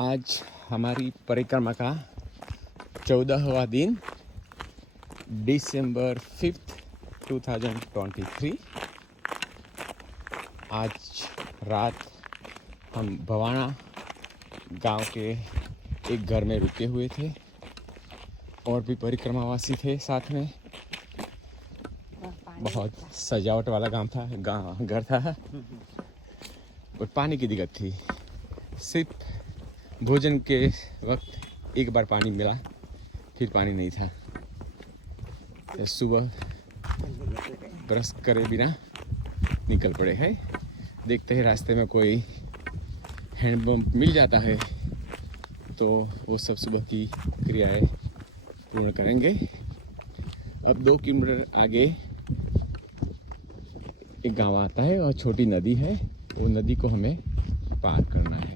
आज हमारी परिक्रमा का 14वां दिन, दिसंबर 5, 2023। आज रात हम भवाना गांव के एक घर में रुके हुए थे और भी परिक्रमावासी थे साथ में। बहुत सजावट वाला घर था और पानी की दिक्कत थी। सिर्फ भोजन के वक्त एक बार पानी मिला, फिर पानी नहीं था। तो सुबह ब्रश करे बिना निकल पड़े हैं। देखते हैं रास्ते में कोई हैंडपम्प मिल जाता है तो वो सब सुबह की क्रियाएं पूर्ण करेंगे। अब 2 किलोमीटर आगे एक गांव आता है और छोटी नदी है, वो नदी को हमें पार करना है।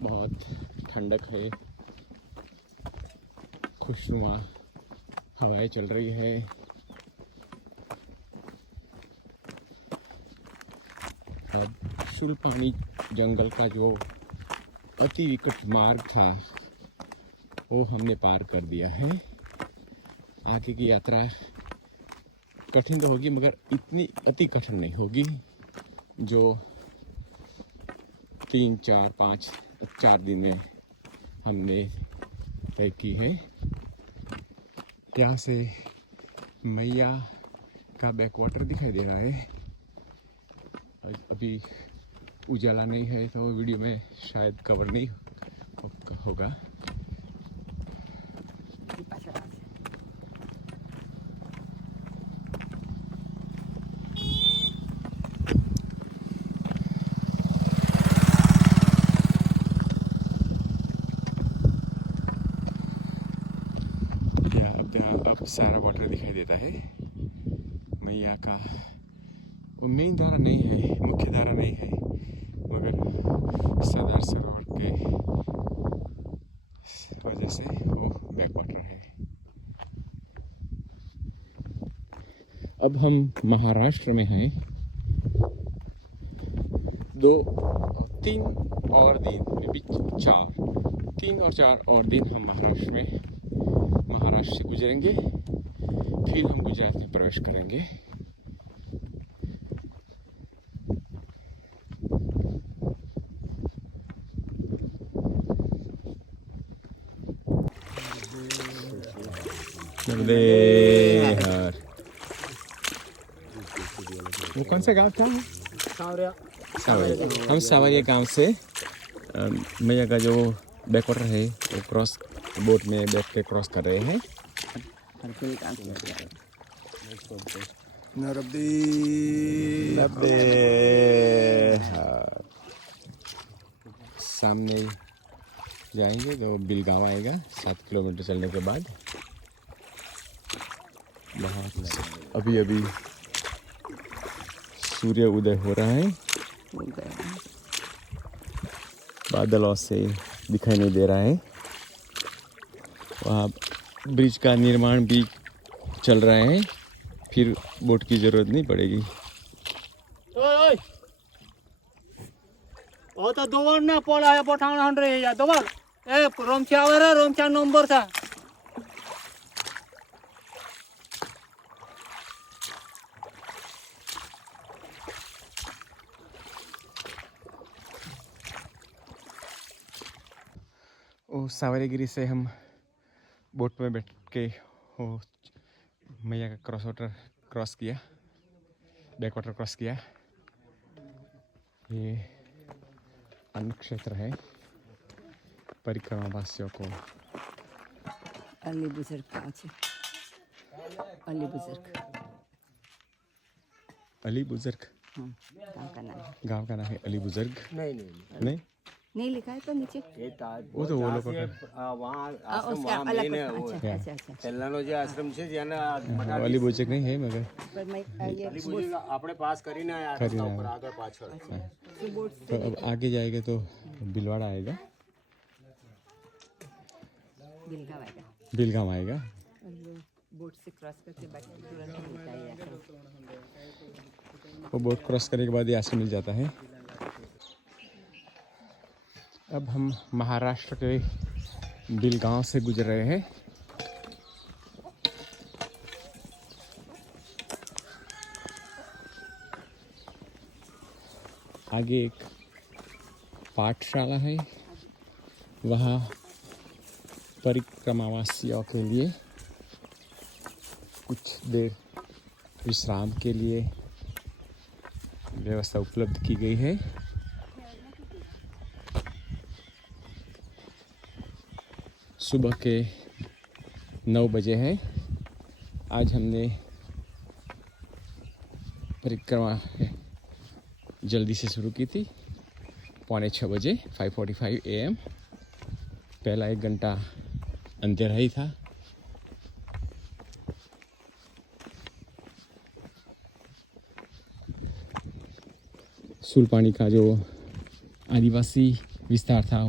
बहुत ठंडक है, खुशनुमा हवाएं चल रही है। अब शूलपानी जंगल का जो अति विकट मार्ग था वो हमने पार कर दिया है। आगे की यात्रा कठिन तो होगी मगर इतनी अति कठिन नहीं होगी जो 3, 4, 5, 4 दिन में हमने तय की है। यहाँ से मैया का बैकवाटर दिखाई दे रहा है। अभी उजाला नहीं है तो वीडियो में शायद कवर नहीं होगा। अब सारा वाटर दिखाई देता है। मैया का वो मेन धारा नहीं है, मुख्य धारा नहीं है, मगर सरदार सरोवर के वजह से वो बैक वाटर है। अब हम महाराष्ट्र में हैं। 3 और दिन, 3 और 4 और दिन हम महाराष्ट्र से गुजरेंगे, फिर हम गुजरात में प्रवेश करेंगे। वो कौन सा गांव था? सावरिया। हम सावरिया गांव से मैया का जो बैकवाटर है वो क्रॉस बोट में बैठ के क्रॉस कर रहे हैं। सामने जाएंगे तो बिलगांव आएगा 7 किलोमीटर चलने के बाद। अभी सूर्य उदय हो रहा है। बादलों से दिखाई नहीं दे रहा है। वहाँ ब्रिज का निर्माण भी चल रहा है, फिर बोट की जरूरत नहीं पड़ेगी। ओ तो दोवर ना पोला है पठान हंड्रे या दोवर ए रोमचा नंबर था। ओ सावरियागिरी से हम बोट में बैठ के वो मैया का क्रॉस किया, बैकवाटर क्रॉस किया। ये अन्न क्षेत्र है परिक्रमा वासियों को। अली बुजुर्ग गाँव से अली बुजुर्ग गांव का नाम है अली बुजुर्ग। नहीं लिखा है तो नीचे वो तो वो लोग अली बुजुर्ग नहीं है मगर अपने पास करीना आगे पाछड़। तो अब आगे जाएगा तो बिलवाड़ा आएगा, बिलगांव आएगा। बोट से क्रॉस करके तुरंत मिलता है। वो बोट क्रॉस करने के बाद ये आश्रम मिल जाता है। अब हम महाराष्ट्र के बिलगांव से गुजर रहे हैं। आगे एक पाठशाला है, वहाँ परिक्रमावासियों के लिए कुछ देर विश्राम के लिए व्यवस्था उपलब्ध की गई है। सुबह के 9 बजे हैं। आज हमने परिक्रमा जल्दी से शुरू की थी, 5:45 बजे 5:45 AM। पहला 1 घंटा अंधेरा ही था। सुलपानी का जो आदिवासी विस्तार था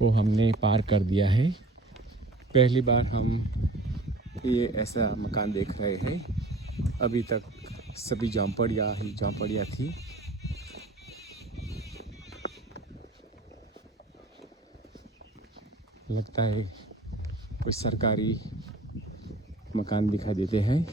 वो हमने पार कर दिया है। पहली बार हम ये ऐसा मकान देख रहे हैं। अभी तक सभी झोंपड़ियाँ थी। लगता है कुछ सरकारी मकान दिखाई देते हैं।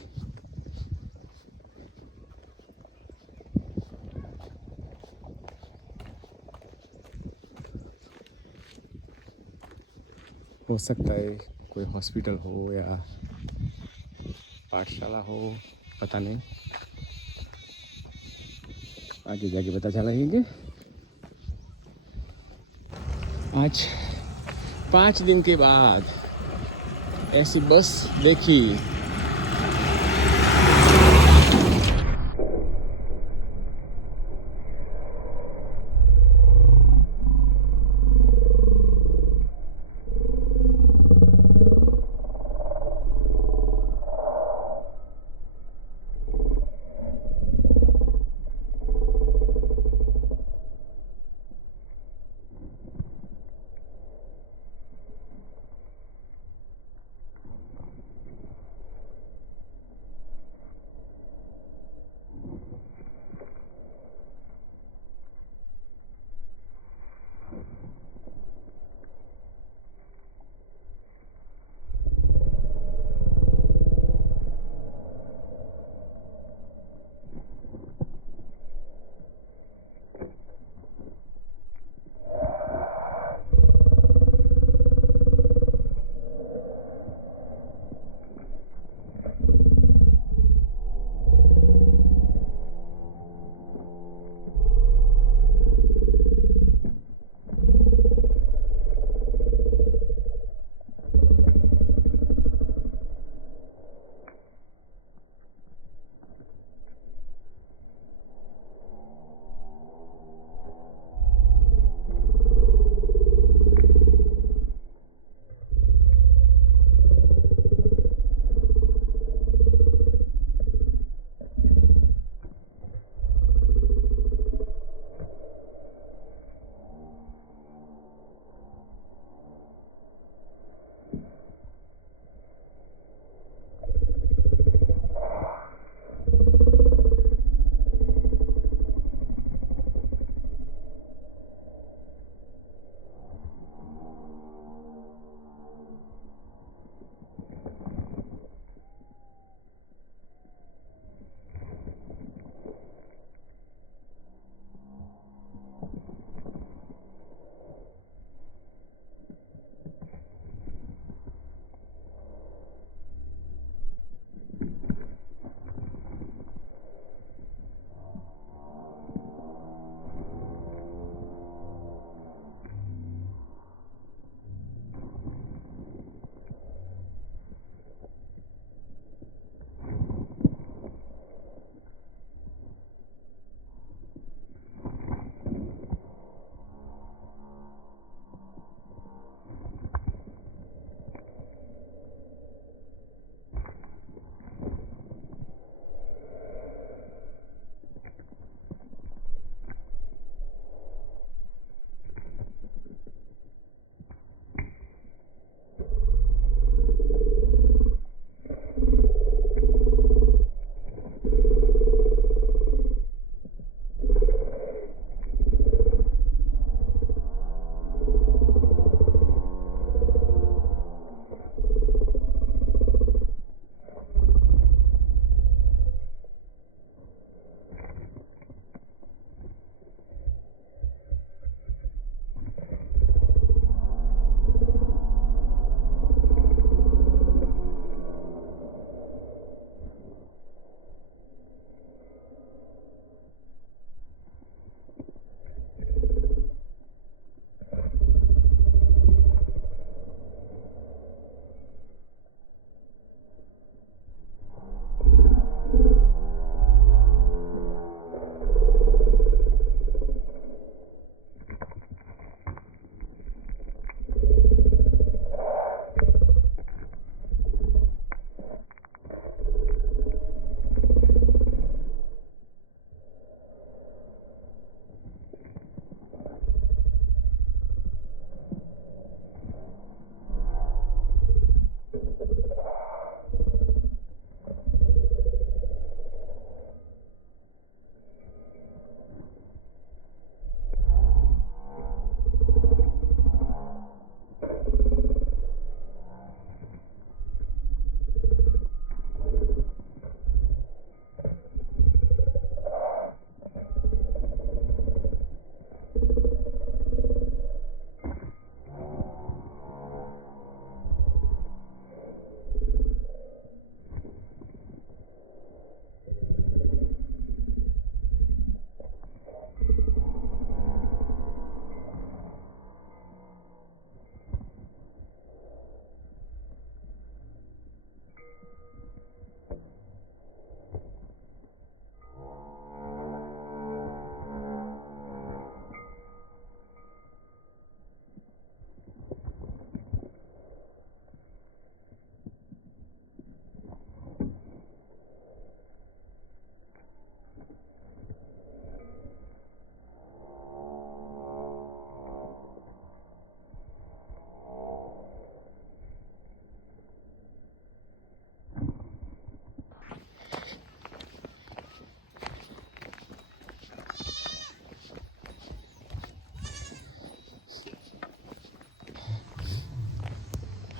हो सकता है कोई हॉस्पिटल हो या पाठशाला हो, पता नहीं, आगे जाके पता चलेंगे। आज 5 दिन के बाद ऐसी बस देखी।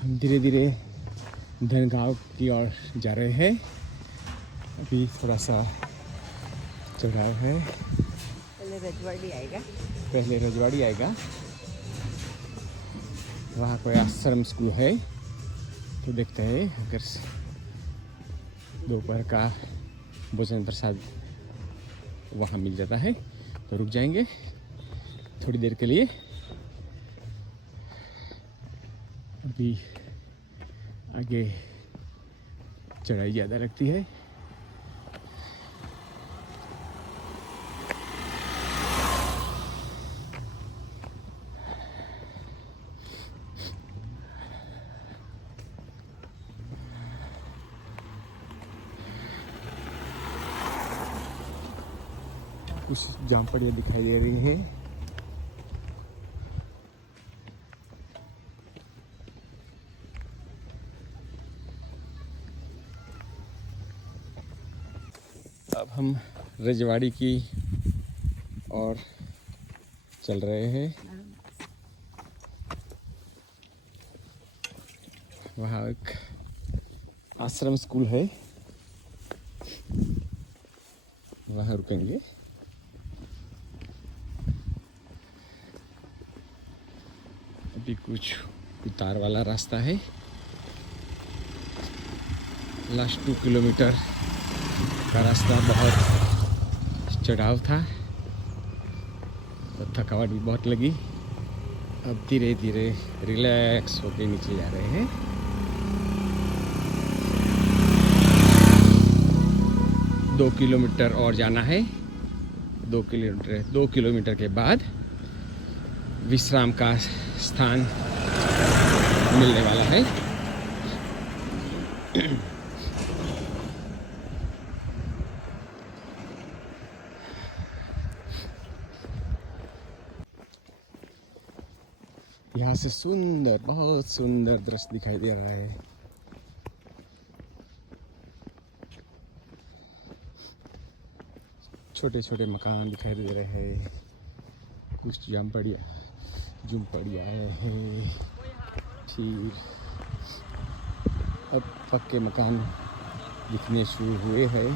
हम धीरे धीरे धनगांव की ओर जा रहे हैं। अभी थोड़ा सा चढ़ाव है, पहले रजवाड़ी आएगा। पहले रजवाड़ी आएगा, वहाँ कोई आश्रम स्कूल है, तो देखते हैं अगर दोपहर का भोजन प्रसाद वहाँ मिल जाता है तो रुक जाएंगे थोड़ी देर के लिए। अभी आगे चढ़ाई ज़्यादा लगती है। कुछ जामपड़ियाँ दिखाई दे रही हैं। अब हम रजवाड़ी की ओर चल रहे हैं। वहाँ एक आश्रम स्कूल है, वहाँ रुकेंगे। अभी कुछ उतार वाला रास्ता है। लास्ट 2 किलोमीटर का रास्ता बहुत चढ़ाव था और थकावट भी बहुत लगी। अब धीरे धीरे रिलैक्स होके नीचे जा रहे हैं। दो किलोमीटर और जाना है। 2 किलोमीटर के बाद विश्राम का स्थान मिलने वाला है। यहाँ से सुंदर, बहुत सुंदर दृश्य दिखाई दे रहा है। छोटे छोटे मकान दिखाई दे रहे हैं, कुछ झुमपड़ियाँ है, फिर अब पक्के मकान दिखने शुरू हुए हैं।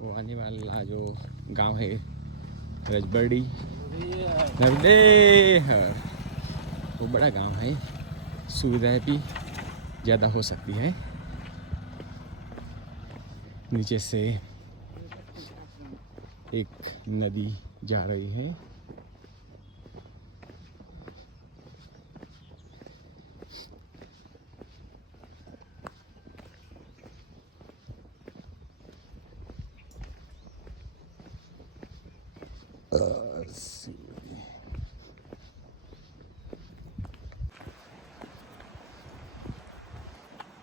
वो आने वाला जो गांव है रजवाड़ी नवदेहर, वो बड़ा गांव है, सुविधाएं भी ज़्यादा हो सकती है। नीचे से एक नदी जा रही है।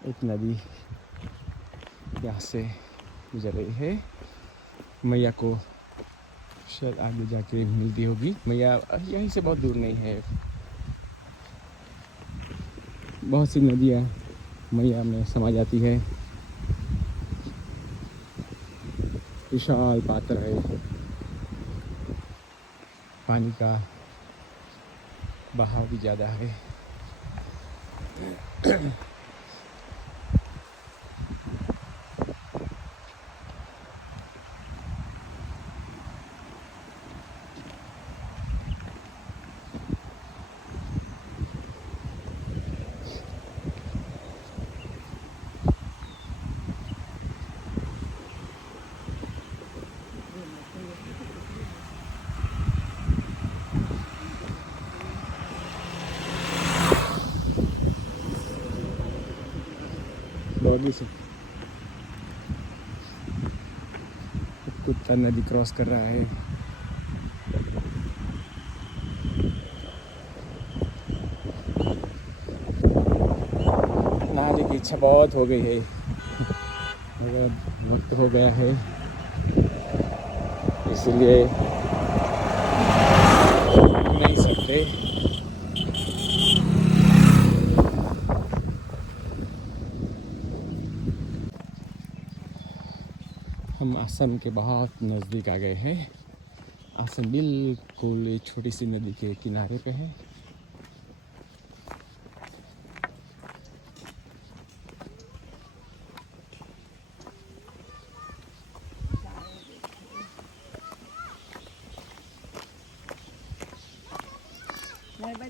एक नदी यहाँ से गुजर रही है। मैया को शायद आगे जाके मिलती होगी। मैया यहीं से बहुत दूर नहीं है। बहुत सी नदियाँ मैया में समा जाती है। विशाल पात्र है, पानी का बहाव भी ज़्यादा है। कुत्ता नदी क्रॉस कर रहा है। नहाने की इच्छा बहुत हो गई है, मगर वक्त हो गया है, इसलिए नहीं सकते। हम आश्रम के बहुत नज़दीक आ गए हैं। आश्रम बिल्कुल एक छोटी सी नदी के किनारे पे है।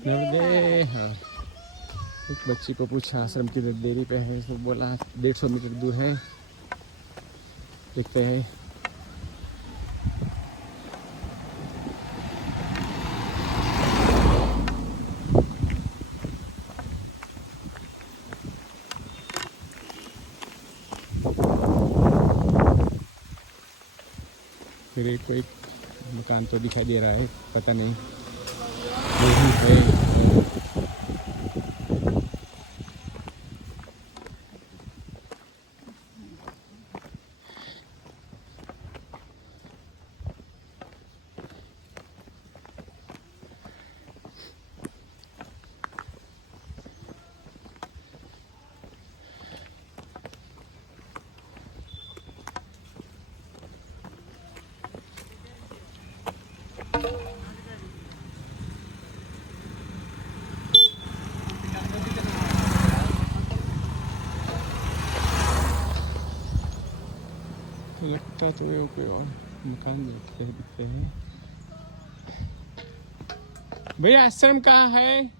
नर्मदे हाँ, एक बच्ची को पूछा आश्रम की देरी पे है, उसने बोला 150 मीटर दूर है। देखते हैं। फिर एक कोई मकान तो दिखाई दे रहा है, पता नहीं यही है। लगता तो ये कोई और मकान दिखते हैं। भैया आश्रम कहाँ है?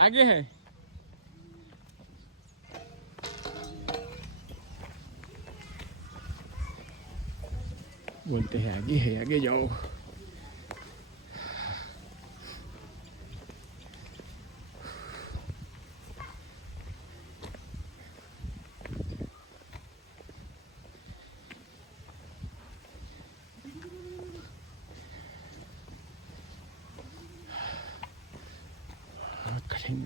आगे है। बोलते हैं आगे है, आगे जाओ। कठिन।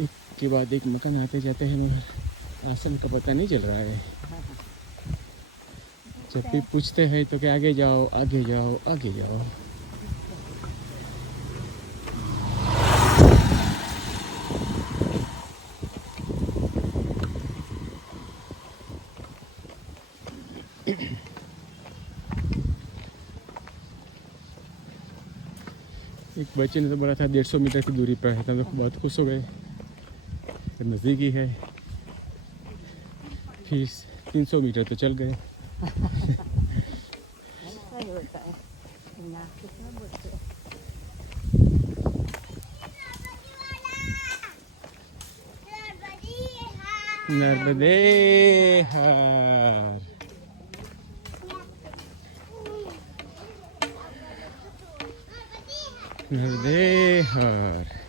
एक के बाद एक मकान आते जाते हैं, मगर आश्रम का पता नहीं चल रहा है। जब भी पूछते हैं तो क्या आगे जाओ, आगे जाओ, आगे जाओ। एक बच्चे ने तो बोला था 150 मीटर की दूरी पर है, तो हम लोग बहुत खुश हो गए, नज़दीक ही है। फिर 300 मीटर तो चल गए। नर्मदे हार। नर्मदे हार।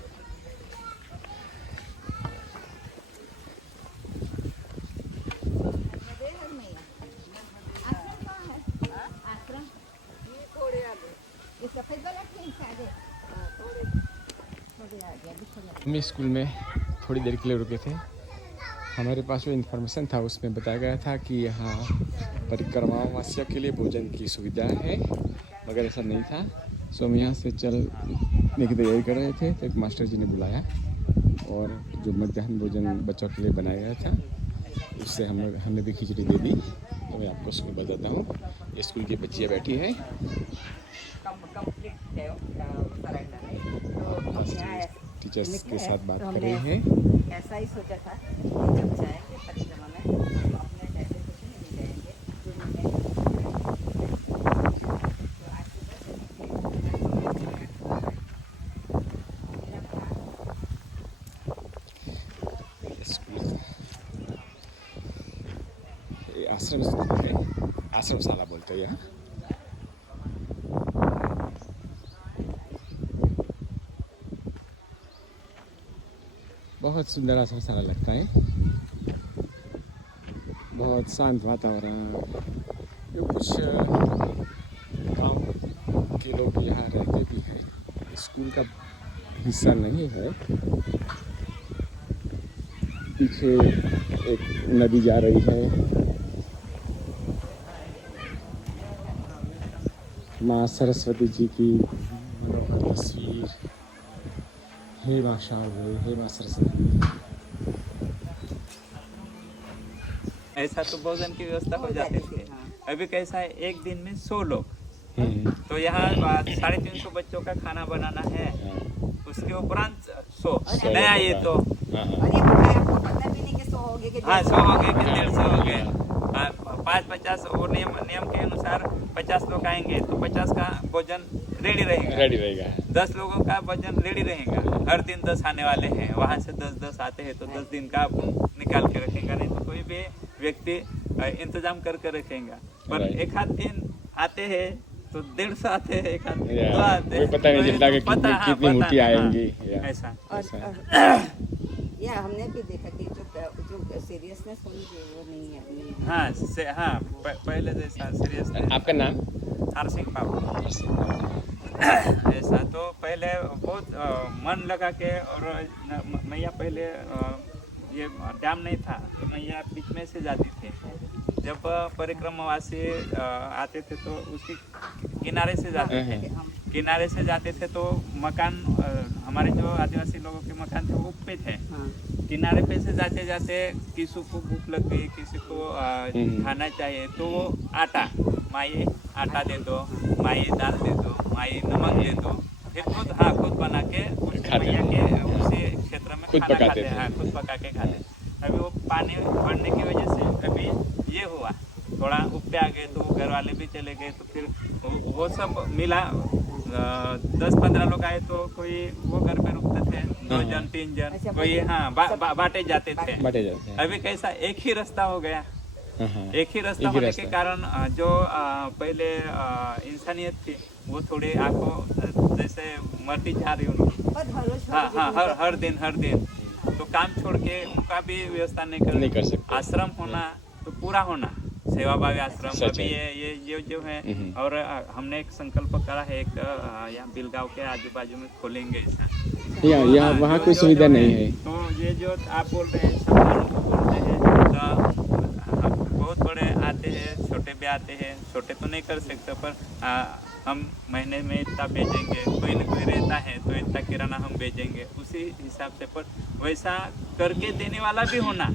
हम स्कूल में थोड़ी देर के लिए रुके थे। हमारे पास जो इन्फॉर्मेशन था उसमें बताया गया था कि यहाँ परिक्रमावासियों के लिए भोजन की सुविधा है, मगर ऐसा नहीं था। सो हम यहाँ से चलने की तैयारी कर रहे थे, तो एक मास्टर जी ने बुलाया और जो मध्याह्न भोजन बच्चों के लिए बनाया गया था उससे हमने भी खिचड़ी दे दी। तो मैं आपको स्कूल बताता हूँ। ये स्कूल की बच्चियाँ बैठी हैं, टीचर्स के साथ बात कर रही हैं। ऐसा ही सोचा था कि जब जाएंगे परिक्रमा में तो अपने जैसे कुछ नहीं जाएंगे। आश्रम स्कूल है, आश्रमशाला बोलते हैं यहाँ। बहुत सुंदर आश्रमशाला लगता है, बहुत शांत वातावरण। ये कुछ गांव के लोग यहाँ रहते भी हैं, स्कूल का हिस्सा नहीं है। पीछे एक नदी जा रही है, माँ सरस्वती जी की मनोहर तस्वीर। हे माँ शारदे, हे माँ सरस्वती। ऐसा तो भोजन की व्यवस्था हो जाती थी। अभी कैसा है, एक दिन में 100 लोग, तो यहाँ 350 बच्चों का खाना बनाना है, उसके उपरांत 100 नया ये तो और ये आपको पता भी नहीं कि 100 हो गए कि हाँ 100 हो गए कि 150 हो गए। 5-50 और नियम के अनुसार 50 लोग आएंगे तो 50 का भोजन रेडी रहेगा। 10 लोगों का भोजन रेडी रहेगा। हर दिन 10 आने वाले हैं, वहाँ से 10 आते हैं तो 10 दिन का अपन निकाल के रखेंगे, नहीं तो कोई भी व्यक्ति इंतजाम करके रखेगा। पर एक आध दिन आते हैं तो 150 आते हैं, एक आध दिन तो आते हैं, पता नहीं चलता कि कितनी मूर्ति आएंगी। ऐसा। और या हमने भी देखा कि जो सीरियसनेस होनी चाहिए वो नहीं है। हाँ पहले जैसा सीरियस। आपका नाम? हर सिंह बाबू। ऐसा तो पहले बहुत मन लगा के, और मैया पहले ये डैम नहीं था तो मैया बीच में से जाती थी। जब परिक्रमावासी आते थे तो उसकी किनारे से जाते थे तो मकान, हमारे जो आदिवासी लोगों के मकान थे वो पे थे। किनारे पे से जाते जाते किसी को भूख लग गई, किसी को खाना चाहिए तो वो आटा, माई आटा दे दो, माई दाल दे दो, माई नमक दे दो, फिर खुद बना के उस मैया के उसी क्षेत्र में खाना खाते हैं, खुद पका के खाते। अभी वो पानी बढ़ने की वजह से अभी ये हुआ, थोड़ा ऊपर आ गए तो घर वाले भी चले गए, तो फिर वो सब मिला। 10-15 लोग आए तो कोई वो घर पे रुकते थे, 2 जन 3 जन, कोई बांटे जाते थे। अभी कैसा एक ही रास्ता हो गया। एक ही रास्ता होने के कारण जो पहले इंसानियत थी वो थोड़ी आंखों जैसे मरती जा रही उनकी। हर दिन तो काम छोड़ के उनका भी व्यवस्था नहीं कर सकते। आश्रम होना तो पूरा होना, सेवाभावी आश्रम। अभी ये जो है, और हमने एक संकल्प करा है, एक यहाँ बिलगांव के आजू बाजू में खोलेंगे ऐसा। यहाँ वहाँ कोई सुविधा नहीं है। तो ये जो आप बोल रहे हैं, सब लोगों को बोलते हैं, तो बहुत बड़े आते हैं, छोटे भी आते हैं। छोटे तो नहीं कर सकते, पर हम महीने में इतना भेजेंगे, कोई न कोई रहता है तो इतना किराना हम भेजेंगे, उसी हिसाब से। पर वैसा करके देने वाला भी होना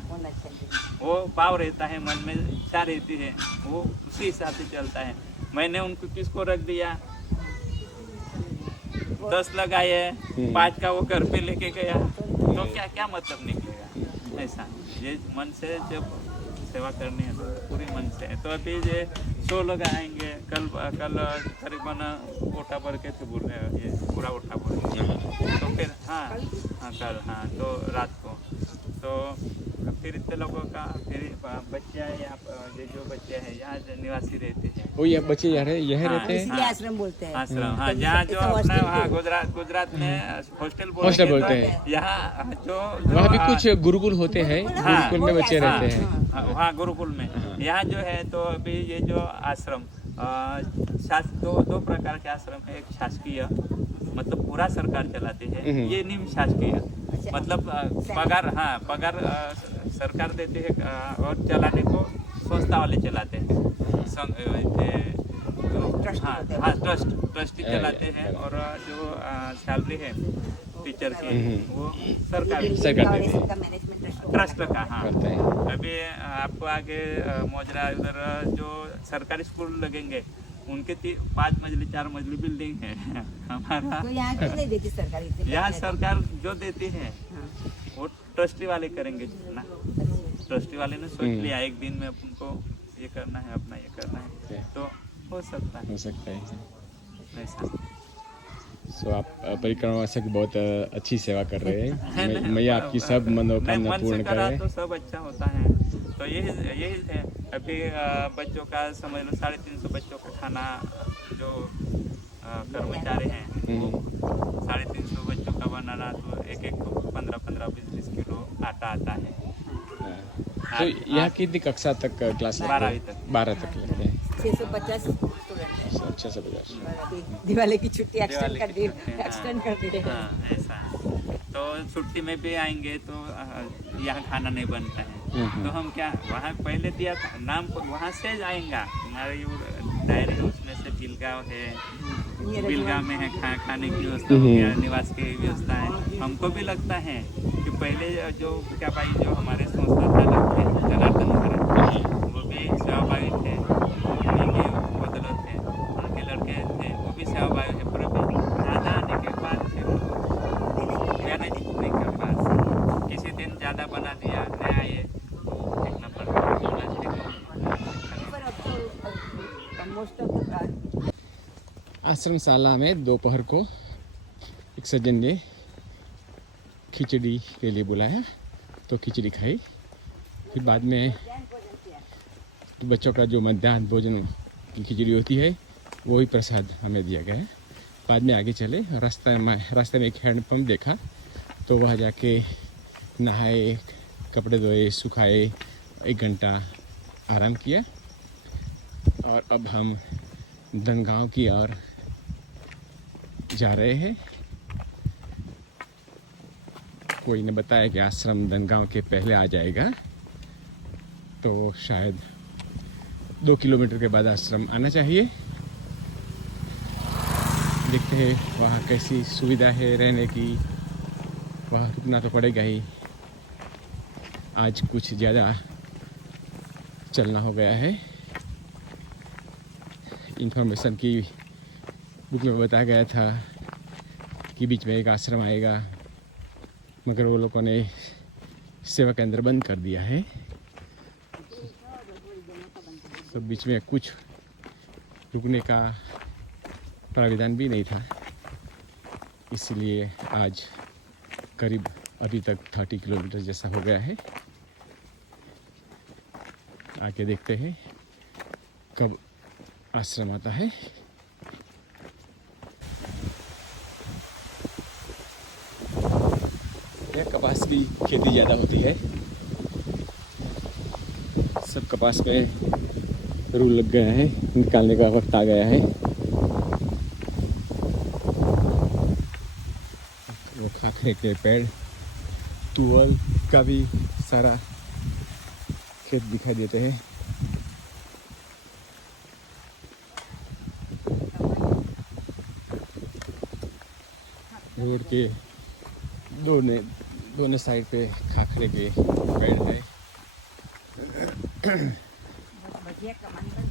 वो भाव रहता है, मन में इच्छा रहती है, वो उसी हिसाब से चलता है। मैंने उनको किसको रख दिया, 10 लगाए, 5 का वो घर पे लेके गया, तो क्या मतलब निकलेगा। ऐसा ये मन से जब सेवा करनी है तो पूरी मन से है। तो अभी ये 100 लोग आएंगे। कल करीबन ओटा भर के थे, बोल रहे हैं ये पूरा ओटा भर। तो फिर कल तो रात को तो फिर इतने लोगों का, फिर बच्चे यहाँ, ये जो बच्चे हैं यहाँ निवासी रहते हैं, वो ये बच्चे यहाँ रहते हैं, इसलिए आश्रम बोलते हैं। आश्रम, यहाँ जो अपना गुजरात में हॉस्टल बोलते हैं। यहाँ जो वहाँ भी कुछ गुरुकुल होते हैं, गुरुकुल में बच्चे रहते हैं। हाँ गुरुकुल में। यहाँ जो है तो अभी ये जो आश्रम, दो प्रकार के आश्रम है। एक शासकीय, मतलब पूरा सरकार चलाती है। ये निम शासकीय, मतलब पगार सरकार देती है, और चलाने को संस्था वाले चलाते हैं। ट्रस्टी चलाते हैं, और जो सैलरी है टीचर की वो सरकार देती है, ट्रस्ट का। अभी आपको आगे मोजरा उधर जो सरकारी स्कूल लगेंगे, उनके 5 मंजिली 4 मंजिली बिल्डिंग है। हमारा तो यहाँ क्यों नहीं देती सरकार? यहाँ सरकार जो देती है वो ट्रस्टी वाले करेंगे ना। ट्रस्टी वाले ने सोच लिया एक दिन में अपन को ये करना है, अपना ये करना है, तो हो सकता है ऐसा। सो आप परिक्रमावासी की बहुत अच्छी सेवा कर रहे हैं। मैया आपकी सब मनोकामना मन से पूर्ण करा करे। तो सब अच्छा होता है। तो यही है। अभी बच्चों का समझ लो 350 बच्चों का खाना जो कर्मचारी हैं वो 350 बच्चों का बनाना, तो एक को 15-15, 20-20 किलो आटा आता है। तो यहाँ कितनी कक्षा तक क्लास लगते हैं? 12वीं तक। 12 तक लगते हैं। 650 स्टूडेंट है। अच्छा सब 50। अभी दिवाली की छुट्टी दिवाली की छुट्टी, हाँ। एक्सटेंड कर दी है। हाँ, ऐसा है। तो छुट्टी में भी आएंगे तो यहाँ खाना नहीं बनता है, तो हम क्या वहाँ पहले दिया था नाम, वहाँ से आएगा हमारे डायरी है, उसमें से बिलगांव है, बिलगांव में है खाने की व्यवस्था हो गया, निवास की व्यवस्था है। हमको भी लगता है कि पहले जो क्या भाई जो हमारे संस्था चालक थे जनार्दन महाराज, वो भी सेवाभावी थे, उन्हीं के बदौलत थे, उनके लड़के थे वो भी सेवाभावी है। पर अभी ज़्यादा आने के बाद नहीं कर पास किसी दिन ज़्यादा बना दिया नया ये देखना पड़ता। मोस्ट ऑफ आश्रमशाला में दोपहर को एक सज्जन ने खिचड़ी के लिए बुलाया तो खिचड़ी खाई। फिर बाद में तो बच्चों का जो मध्याह्न भोजन की खिचड़ी होती है वही प्रसाद हमें दिया गया। बाद में आगे चले, रास्ते में एक हैंडपम्प देखा तो वहाँ जाके नहाए, कपड़े धोए, सुखाए, 1 घंटा आराम किया। और अब हम दनगांव की ओर जा रहे हैं। कोई ने बताया कि आश्रम दनगांव के पहले आ जाएगा, तो शायद 2 किलोमीटर के बाद आश्रम आना चाहिए। देखते हैं वहाँ कैसी सुविधा है रहने की, वहाँ रुकना तो पड़ेगा ही। आज कुछ ज़्यादा चलना हो गया है। इंफॉर्मेशन की बुक में बताया गया था कि बीच में एक आश्रम आएगा, मगर वो लोगों ने सेवा केंद्र बंद कर दिया है। तो बीच में कुछ रुकने का प्राविधान भी नहीं था, इसलिए आज करीब अभी तक 30 किलोमीटर जैसा हो गया है। आके देखते हैं कब आश्रम आता है। यह कपास की खेती ज़्यादा होती है, सब कपास पे रूल लग गया है, निकालने का वक्त आ गया है। वो खाखरे के पेड़, तुअल का भी सारा खेत दिखाई देते हैं। रोड के दोनों साइड पे खाखरे के पेड़ है। बढ़िया कमान